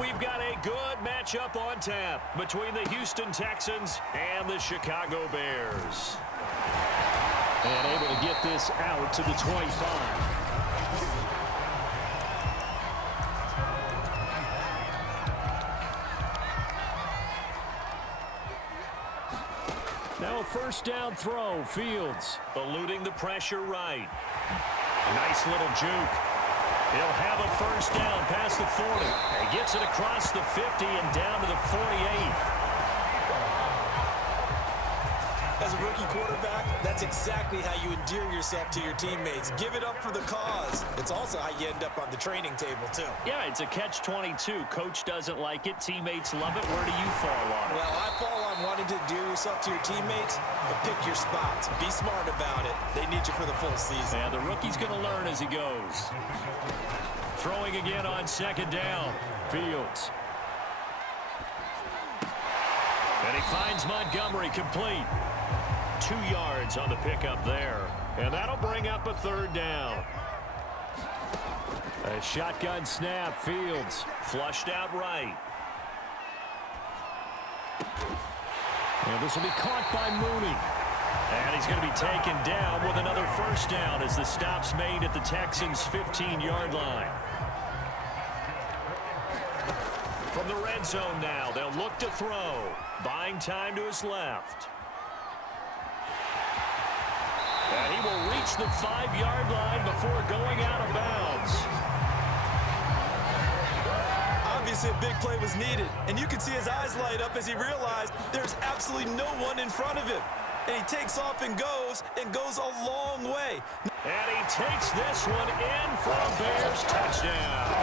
We've got a good matchup on tap between the Houston Texans and the Chicago Bears. And able to get this out to the 25. Now a first down throw. Fields eluding the pressure right. Nice little juke. He'll have a first down past the 40. He gets it across the 50 and down to the 48. As a rookie quarterback, that's exactly how you endear yourself to your teammates. Give it up for the cause. It's also how you end up on the training table, too. Yeah, it's a catch-22. Coach doesn't like it. Teammates love it. Where do you fall on it? Well, I fall on wanting to endear yourself to your teammates, but pick your spots. Be smart about it. They need you for the full season. Yeah, the rookie's going to learn as he goes. Throwing again on second down. Fields. And he finds Montgomery complete. 2 yards on the pickup there. And that'll bring up a third down. A shotgun snap. Fields flushed out right. And this will be caught by Mooney. And he's going to be taken down with another first down as the stop's made at the Texans' 15-yard line. From the red zone now, they'll look to throw. Buying time to his left. And he will reach the 5-yard line before going out of bounds. Obviously, a big play was needed, and you can see his eyes light up as he realized there's absolutely no one in front of him. And he takes off and goes a long way. And he takes this one in for a Bears touchdown.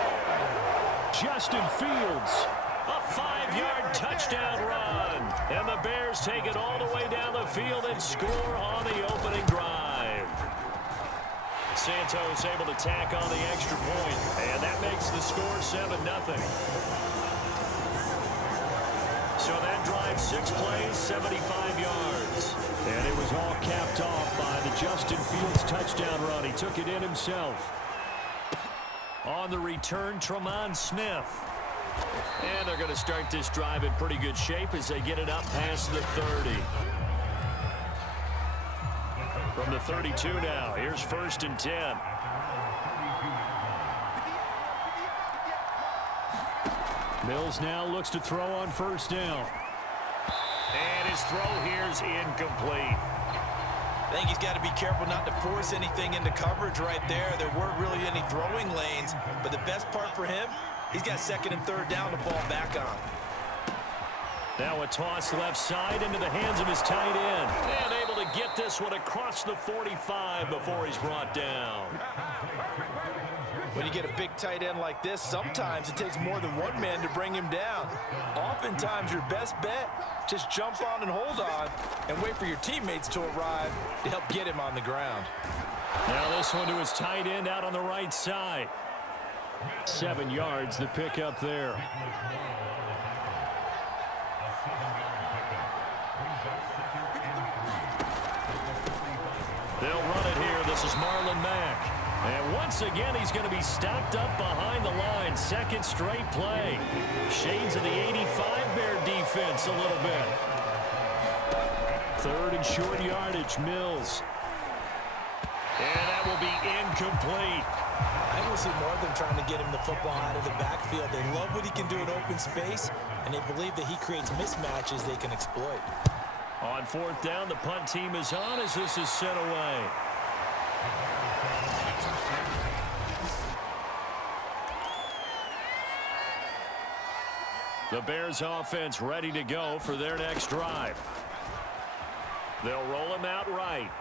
Justin Fields, a 5-yard touchdown run. And the Bears take it all the way down the field and score on the opening drive. Santos able to tack on the extra point, and that makes the score 7-0. So that drive, 6 plays, 75 yards. And it was all capped off by the Justin Fields touchdown run. He took it in himself. On the return, Tremont Smith. And they're going to start this drive in pretty good shape as they get it up past the 30. From the 32 now, here's 1st and 10. Mills now looks to throw on first down. And his throw here is incomplete. I think he's got to be careful not to force anything into coverage right there. There weren't really any throwing lanes, but the best part for him, he's got 2nd and 3rd down to fall back on. Now a toss left side into the hands of his tight end. And able to get this one across the 45 before he's brought down. When you get a big tight end like this, sometimes it takes more than one man to bring him down. Oftentimes, your best bet, just jump on and hold on and wait for your teammates to arrive to help get him on the ground. Now this one to his tight end out on the right side. 7 yards, the pickup there. They'll run it here. This is Marlon Mack. And once again, he's going to be stopped up behind the line. 2nd straight play. Shades of the 85 Bear defense a little bit. 3rd and short yardage, Mills. And that will be incomplete. I will see more of them trying to get him the football out of the backfield. They love what he can do in open space, and they believe that he creates mismatches they can exploit. On 4th down, the punt team is on as this is sent away. The Bears offense ready to go for their next drive. They'll roll him out right.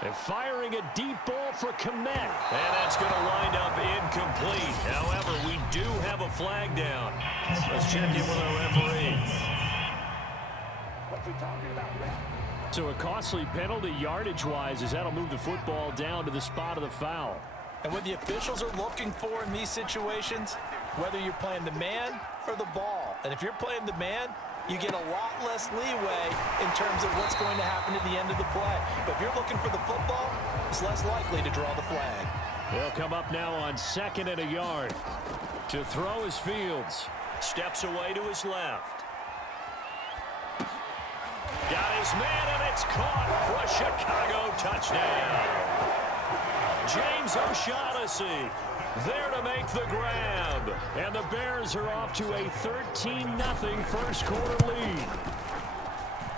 They're firing a deep ball for Kmet. And that's going to wind up incomplete. However, we do have a flag down. Let's check in with our referee. What you talking about, Red? So a costly penalty yardage-wise as that'll move the football down to the spot of the foul. And what the officials are looking for in these situations, whether you're playing the man or the ball. And if you're playing the man, you get a lot less leeway in terms of what's going to happen at the end of the play. But if you're looking for the football, it's less likely to draw the flag. He'll come up now on 2nd and a yard. To throw is Fields. Steps away to his left. Got his man, and it's caught for a Chicago touchdown. James O'Shaughnessy there to make the grab. And the Bears are off to a 13-0 first quarter lead.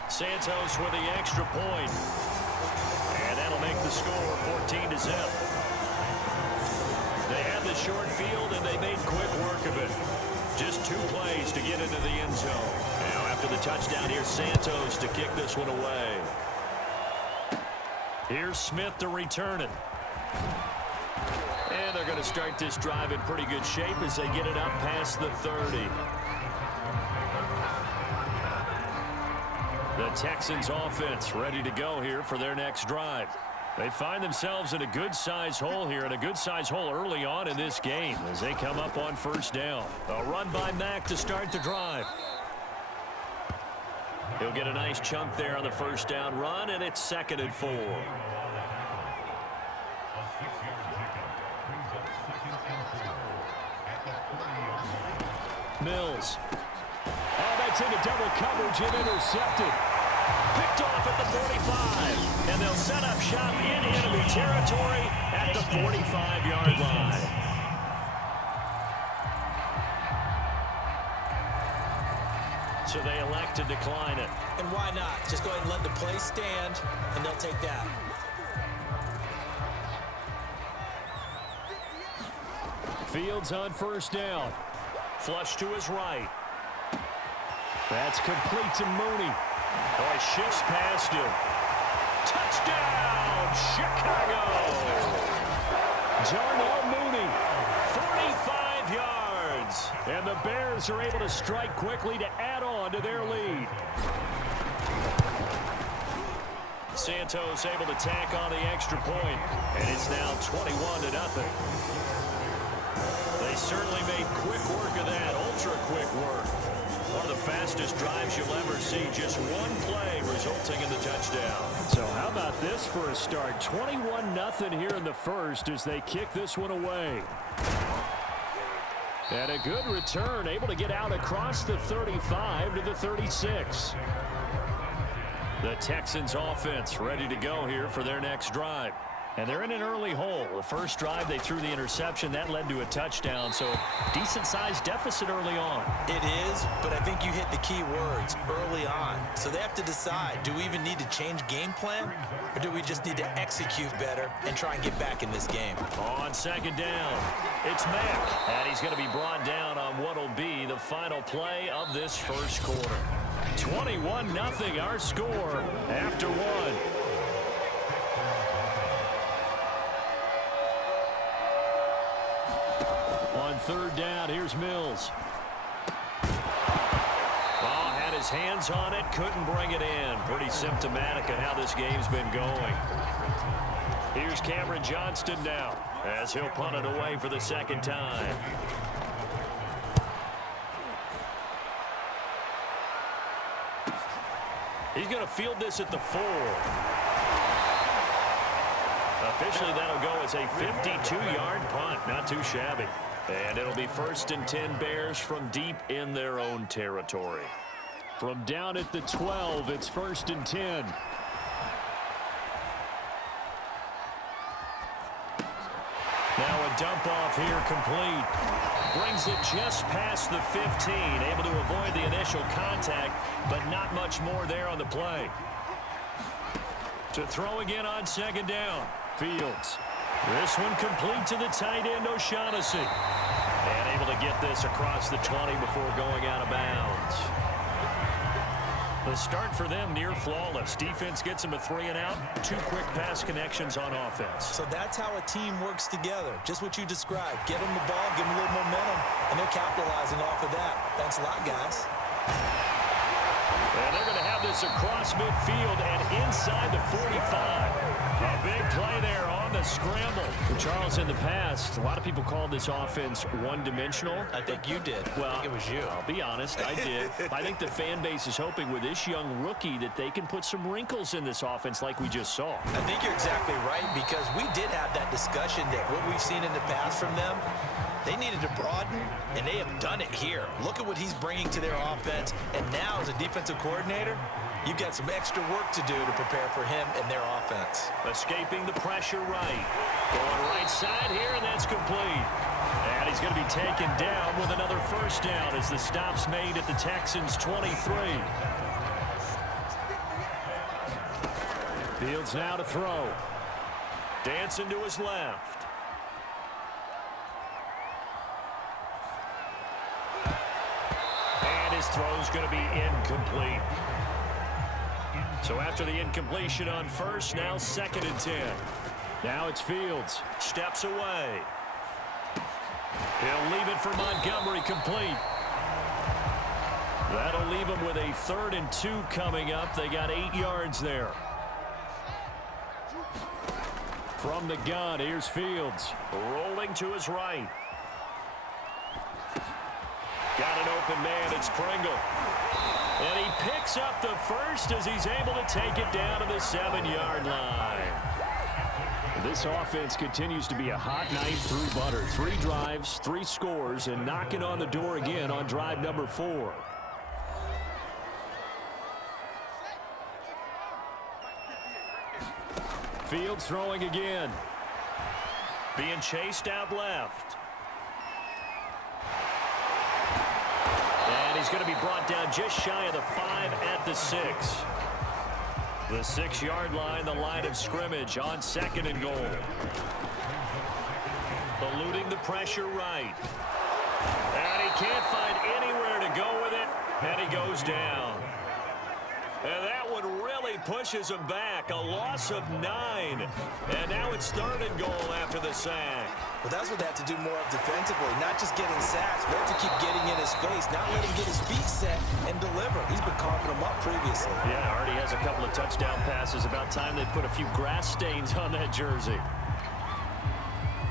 Santos with the extra point. And that'll make the score 14-0. They had the short field, and they made quick work of it. Just 2 plays to get into the end zone. Now after the touchdown, here's Santos to kick this one away. Here's Smith to return it. And they're going to start this drive in pretty good shape as they get it up past the 30. The Texans offense ready to go here for their next drive. They find themselves in a good-sized hole here, and a good-sized hole early on in this game as they come up on first down. A run by Mack to start the drive. He'll get a nice chunk there on the first down run, and it's 2nd and 4. Mills. Oh, that's into double coverage and intercepted. Picked off at the 45. And they'll set up shop in enemy territory at the 45-yard line. So they elect to decline it. And why not? Just go ahead and let the play stand, and they'll take that. Fields on first down. Flush to his right. That's complete to Mooney. Oh, he shifts past him. Touchdown, Chicago! Darnell Mooney, 45 yards. And the Bears are able to strike quickly to add on to their lead. Santos able to tack on the extra point, and it's now 21-0. They certainly made quick work of that, ultra-quick work. One of the fastest drives you'll ever see. Just one play resulting in the touchdown. So how about this for a start? 21-0 here in the first as they kick this one away. And a good return, able to get out across the 35 to the 36. The Texans offense ready to go here for their next drive. And they're in an early hole. The first drive, they threw the interception. That led to a touchdown, so decent-sized deficit early on. It is, but I think you hit the key words, early on. So they have to decide, do we even need to change game plan, or do we just need to execute better and try and get back in this game? On second down, it's Mack, and he's going to be brought down on what will be the final play of this first quarter. 21-0 our score after one. On third down, here's Mills. Ball had his hands on it, couldn't bring it in. Pretty symptomatic of how this game's been going. Here's Cameron Johnston now as he'll punt it away for the second time. He's going to field this at the 4. Officially, that'll go as a 52-yard punt. Not too shabby. And it'll be 1st and 10 Bears from deep in their own territory. From down at the 12, it's 1st and 10. Now a dump off here complete. Brings it just past the 15. Able to avoid the initial contact, but not much more there on the play. To throw again on second down. Fields. This one complete to the tight end, O'Shaughnessy. And able to get this across the 20 before going out of bounds. The start for them near flawless. Defense gets them a 3-and-out. 2 quick pass connections on offense. So that's how a team works together. Just what you described. Get them the ball, give them a little momentum, and they're capitalizing off of that. Thanks a lot, guys. And they're going to have this across midfield and inside the 45. A big play there on the scramble. Charles, in the past, a lot of people called this offense one-dimensional. I think you did. Well, I think it was you. I'll be honest, I did. I think the fan base is hoping with this young rookie that they can put some wrinkles in this offense like we just saw. I think you're exactly right, because we did have that discussion that what we've seen in the past from them, they needed to broaden, and they have done it here. Look at what he's bringing to their offense, and now as a defensive coordinator, you've got some extra work to do to prepare for him and their offense. Escaping the pressure right. Going right side here, and that's complete. And he's going to be taken down with another first down as the stop's made at the Texans' 23. Fields now to throw. Dancing to his left. And his throw's going to be incomplete. So after the incompletion on first, now 2nd and 10. Now it's Fields. Steps away. He'll leave it for Montgomery complete. That'll leave him with a 3rd and 2 coming up. They got 8 yards there. From the gun, here's Fields. Rolling to his right. Got an open man, it's Pringle. And he picks up the first as he's able to take it down to the 7-yard line. This offense continues to be a hot knife through butter. 3 drives, 3 scores, and knocking on the door again on drive number 4. Fields throwing again. Being chased out left. And he's going to be brought down just shy of the 5 at the 6. The 6-yard line, the line of scrimmage on 2nd and goal. Eluding the pressure right. And he can't find anywhere to go with it, and he goes down. And that one really pushes him back. A loss of 9. And now it's 3rd and goal after the sack. Well, that's what they have to do more of defensively, not just getting sacks, but to keep getting in his face, not let him get his feet set and deliver. He's been coughing him up previously. Yeah, already has a couple of touchdown passes. About time they put a few grass stains on that jersey.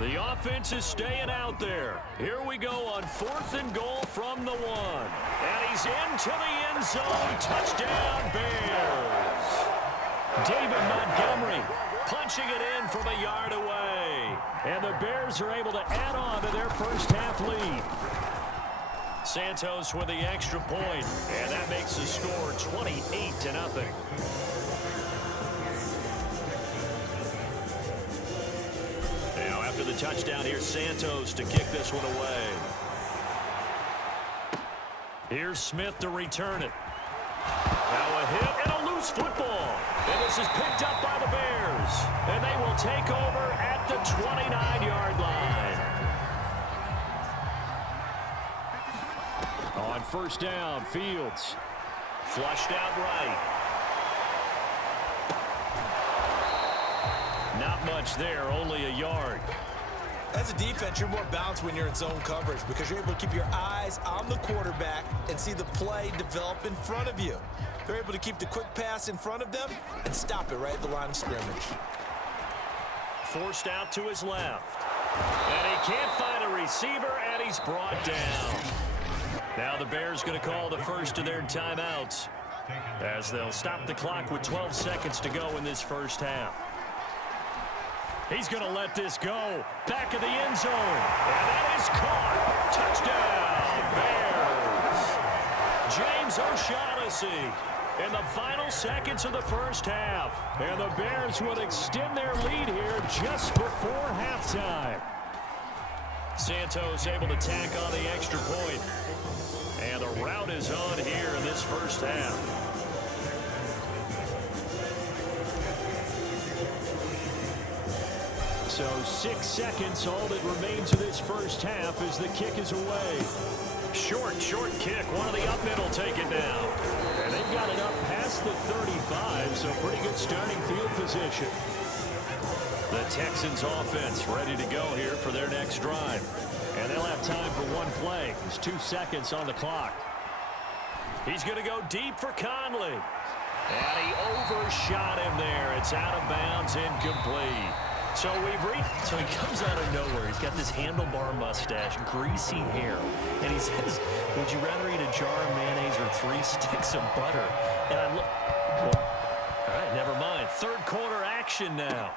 The offense is staying out there. Here we go on 4th and goal from the 1. And he's into the end zone. Touchdown, Bears. David Montgomery punching it in from a yard away. And the Bears are able to add on to their first half lead. Santos with the extra point. And that makes the score 28-0. After the touchdown, here's Santos to kick this one away. Here's Smith to return it. Now a hit and a loose football. And this is picked up by the Bears. And they will take over at the 29-yard line. On first down, Fields. Flushed out right. Not much there, only a yard. As a defense, you're more balanced when you're in zone coverage because you're able to keep your eyes on the quarterback and see the play develop in front of you. They're able to keep the quick pass in front of them and stop it right at the line of scrimmage. Forced out to his left. And he can't find a receiver, and he's brought down. Now the Bears going to call the first of their timeouts as they'll stop the clock with 12 seconds to go in this first half. He's going to let this go. Back of the end zone. And that is caught. Touchdown, Bears. James O'Shaughnessy in the final seconds of the first half. And the Bears will extend their lead here just before halftime. Santos able to tack on the extra point. And the route is on here in this first half. So 6 seconds, all that remains of this first half as the kick is away. Short kick. One of the up middle taken down. And they've got it up past the 35, so pretty good starting field position. The Texans offense ready to go here for their next drive. And they'll have time for one play. There's 2 seconds on the clock. He's going to go deep for Conley. And he overshot him there. It's out of bounds, incomplete. So he comes out of nowhere. He's got this handlebar mustache, greasy hair. And he says, would you rather eat a jar of mayonnaise or 3 sticks of butter? And I look, well, all right, never mind. Third quarter action now.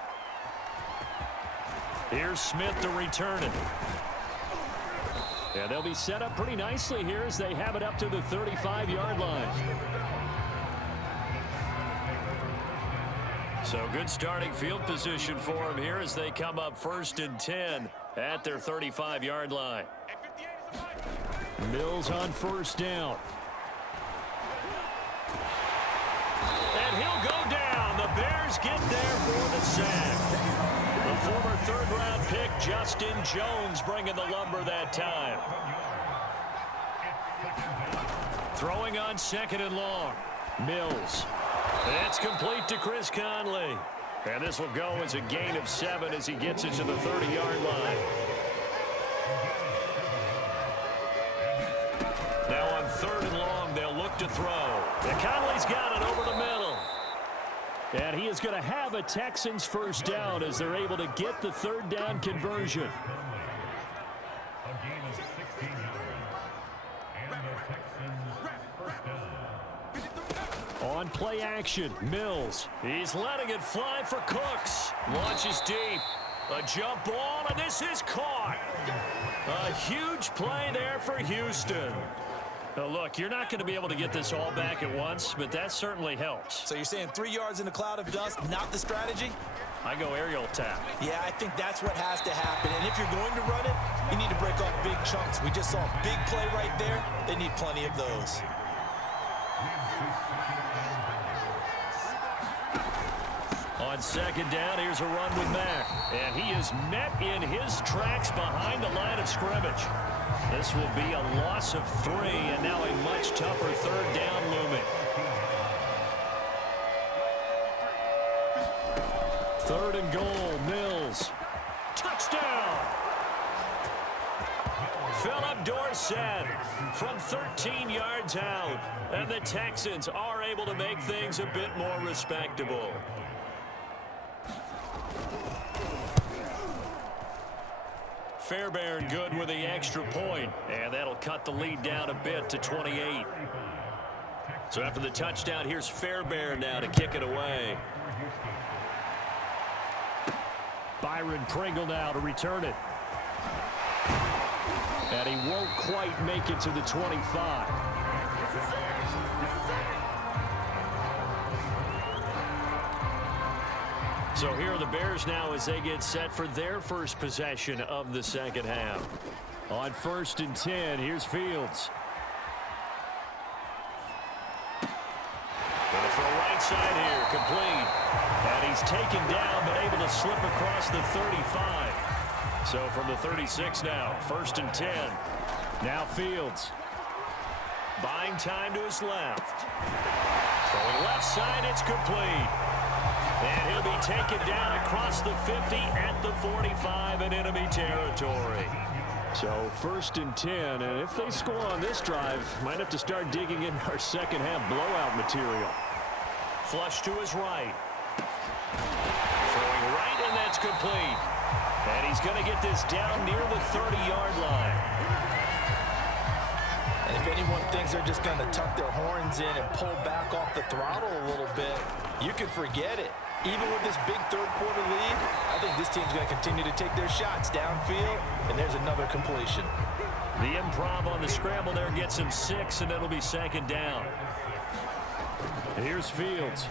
Here's Smith to return it. Yeah, they'll be set up pretty nicely here as they have it up to the 35-yard line. So good starting field position for them here as they come up 1st and 10 at their 35-yard line. Mills on 1st down. And he'll go down. The Bears get there for the sack. The former 3rd-round pick, Justin Jones, bringing the lumber that time. Throwing on 2nd and long. Mills. That's complete to Chris Conley. And this will go as a gain of 7 as he gets it to the 30-yard line. Now on 3rd and long, they'll look to throw. And Conley's got it over the middle. And he is going to have a Texans 1st down as they're able to get the 3rd down conversion. On play action, Mills. He's letting it fly for Cooks. Launches deep. A jump ball, and this is caught. A huge play there for Houston. Now look, you're not going to be able to get this all back at once, but that certainly helps. So you're saying 3 yards in a cloud of dust, not the strategy? I go aerial attack. Yeah, I think that's what has to happen. And if you're going to run it, you need to break off big chunks. We just saw a big play right there. They need plenty of those. On 2nd down, here's a run with Mack. And he is met in his tracks behind the line of scrimmage. This will be a loss of 3, and now a much tougher 3rd down looming. 3rd and goal, Mills. Touchdown! Philip Dorsett from 13 yards out. And the Texans are able to make things a bit more respectable. Fairbairn good with the extra point, and that'll cut the lead down a bit to 28. So after the touchdown, here's Fairbairn now to kick it away. Byron Pringle now to return it. And he won't quite make it to the 25. So here are the Bears now as they get set for their first possession of the 2nd half. On 1st and 10, here's Fields. Gonna throw right side here, complete. And he's taken down, but able to slip across the 35. So from the 36 now, 1st and 10. Now Fields. Buying time to his left. Throwing left side, it's complete. And he'll be taken down across the 50 at the 45 in enemy territory. So 1st and 10, and if they score on this drive, might have to start digging in our 2nd half blowout material. Flush to his right. Throwing right, and that's complete. And he's going to get this down near the 30-yard line. And if anyone thinks they're just going to tuck their horns in and pull back off the throttle a little bit, you can forget it. Even with this big 3rd quarter lead, I think this team's going to continue to take their shots downfield, and there's another completion. The improv on the scramble there gets him 6, and it'll be 2nd down. Here's Fields.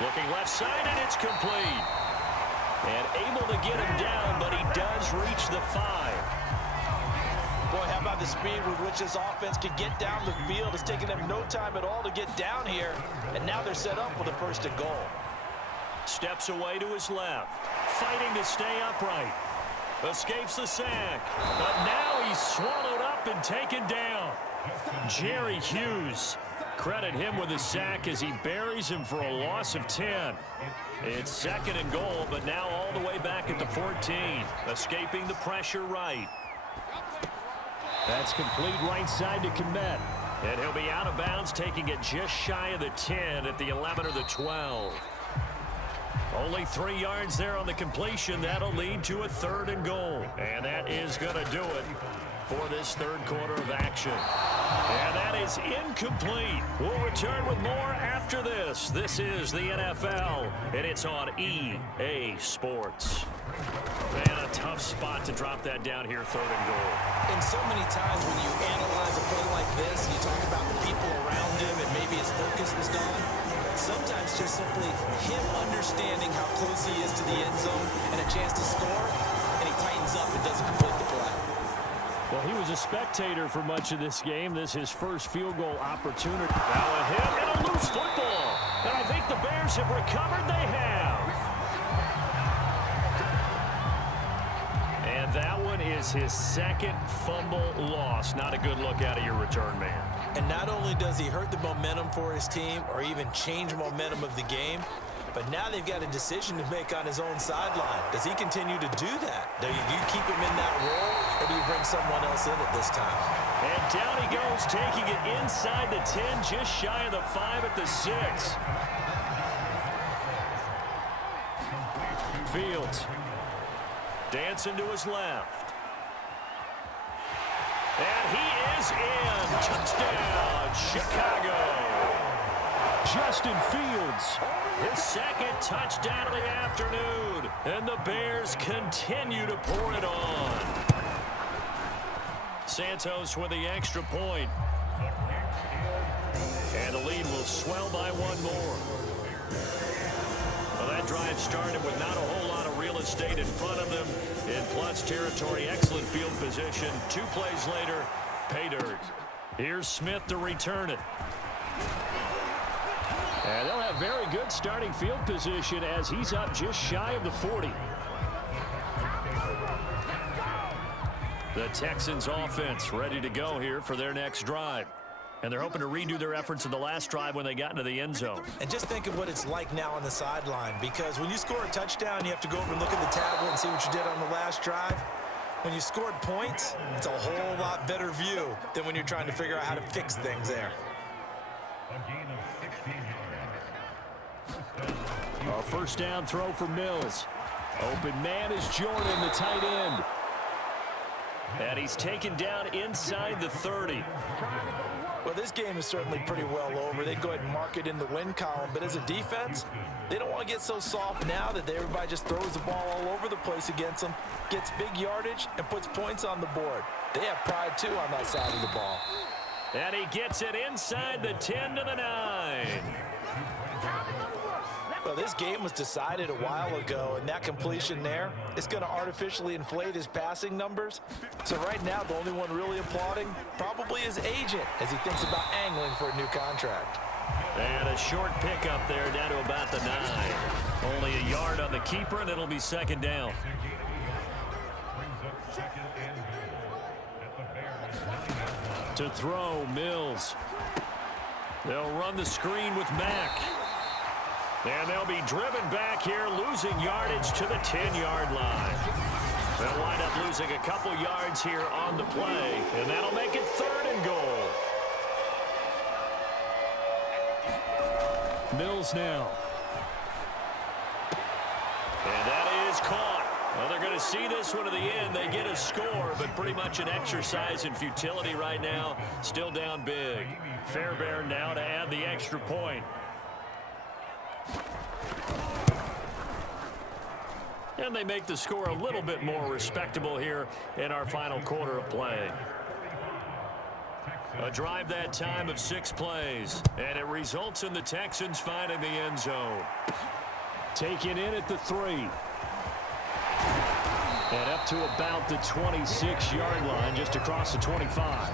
Looking left side, and it's complete. And able to get him down, but he does reach the 5. Boy, how about the speed with which this offense can get down the field? It's taken them no time at all to get down here, and now they're set up with a 1st and goal. Steps away to his left, fighting to stay upright. Escapes the sack, but now he's swallowed up and taken down. Jerry Hughes, credit him with a sack as he buries him for a loss of 10. It's 2nd and goal, but now all the way back at the 14, escaping the pressure right. That's complete right side to Kmet. And he'll be out of bounds, taking it just shy of the 10 at the 11 or the 12. Only 3 yards there on the completion. That'll lead to a 3rd and goal. And that is going to do it for this 3rd quarter of action. And that is incomplete. We'll return with more after this. This is the NFL, and it's on EA Sports. Man, a tough spot to drop that down here, 3rd and goal. And so many times when you analyze a play like this, you talk about the people around him and maybe his focus was gone. Sometimes just simply him understanding how close he is to the end zone and a chance to score, and he tightens up and doesn't complete the play. Well, he was a spectator for much of this game. This is his first field goal opportunity. Now a hit and a loose football. And I think the Bears have recovered. They have. And that one is his 2nd fumble loss. Not a good look out of your return man. And not only does he hurt the momentum for his team or even change momentum of the game, but now they've got a decision to make on his own sideline. Does he continue to do that? Do you keep him in that role, or do you bring someone else in at this time? And down he goes, taking it inside the 10, just shy of the 5 at the 6. Fields. Dancing to his left. And he is in. Touchdown, Chicago. Justin Fields, his 2nd touchdown of the afternoon. And the Bears continue to pour it on. Santos with the extra point. And the lead will swell by 1 more. Well, that drive started with not a whole lot of real estate in front of them. In plus territory, excellent field position. 2 plays later, pay dirt. Here's Smith to return it. And they'll have very good starting field position as he's up just shy of the 40. The Texans offense ready to go here for their next drive. And they're hoping to redo their efforts in the last drive when they got into the end zone. And just think of what it's like now on the sideline, because when you score a touchdown, you have to go over and look at the tablet and see what you did on the last drive. When you scored points, it's a whole lot better view than when you're trying to figure out how to fix things there. A 1st down throw for Mills. Open man is Jordan, the tight end. And he's taken down inside the 30. Well, this game is certainly pretty well over. They'd go ahead and mark it in the win column. But as a defense, they don't want to get so soft now that everybody just throws the ball all over the place against them, gets big yardage, and puts points on the board. They have pride, too, on that side of the ball. And he gets it inside the 10 to the 9. Well, this game was decided a while ago, and that completion there is going to artificially inflate his passing numbers. So right now, the only one really applauding probably his agent as he thinks about angling for a new contract. And a short pickup there down to about the 9. Only a yard on the keeper, and it'll be 2nd down. To throw, Mills. They'll run the screen with Mack. And they'll be driven back here, losing yardage to the 10-yard line. They'll wind up losing a couple yards here on the play, and that'll make it 3rd and goal. Mills now. And that is caught. Well, they're going to see this one to the end. They get a score, but pretty much an exercise in futility right now. Still down big. Fairbairn now to add the extra point. And they make the score a little bit more respectable here in our final quarter of play. A drive that time of 6 plays, and it results in the Texans finding the end zone. Taken in at the 3. And up to about the 26-yard line, just across the 25.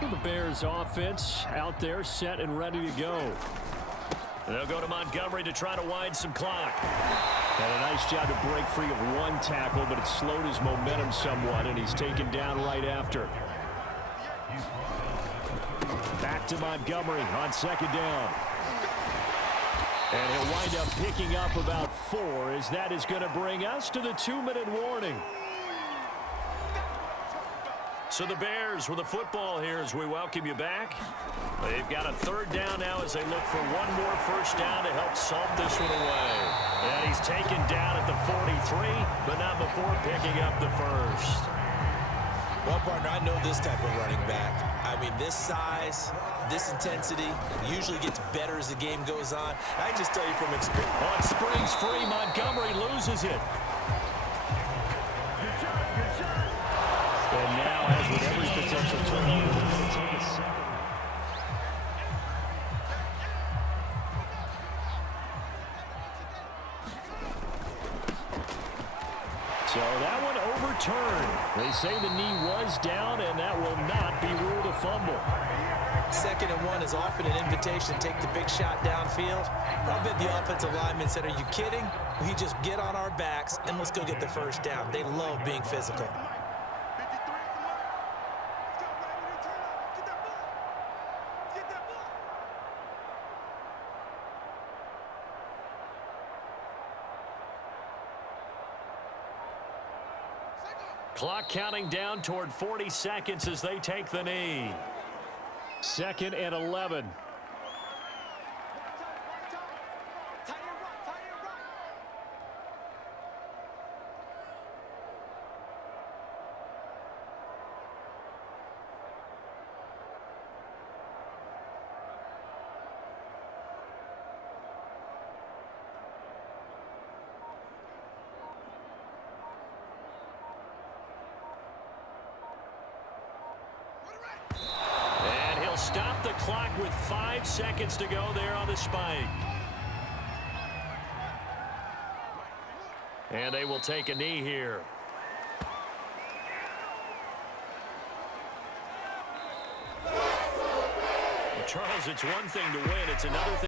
The Bears offense out there set and ready to go. They'll go to Montgomery to try to wind some clock. And a nice job to break free of 1 tackle, but it slowed his momentum somewhat, and he's taken down right after. Back to Montgomery on 2nd down. And he'll wind up picking up about 4, as that is going to bring us to the 2-minute warning. So the Bears with the football here as we welcome you back. They've got a 3rd down now as they look for one more first down to help salt this one away. And he's taken down at the 43, but not before picking up the first. Well, partner, I know this type of running back. I mean, this size, this intensity usually gets better as the game goes on. I can just tell you from experience. Oh, it springs free. Montgomery loses it. And now, as with every potential turnover, it's going to take a second. So that one overturned. They say the knee was down, and that will not be ruled a fumble. 2nd and 1 is often an invitation to take the big shot downfield. I bet the offensive lineman said, "Are you kidding? We just get on our backs and let's go get the first down." They love being physical. Clock counting down toward 40 seconds as they take the knee. 2nd and 11. Stop the clock with 5 seconds to go there on the spike. And they will take a knee here. Well, Charles, it's one thing to win. It's another thing.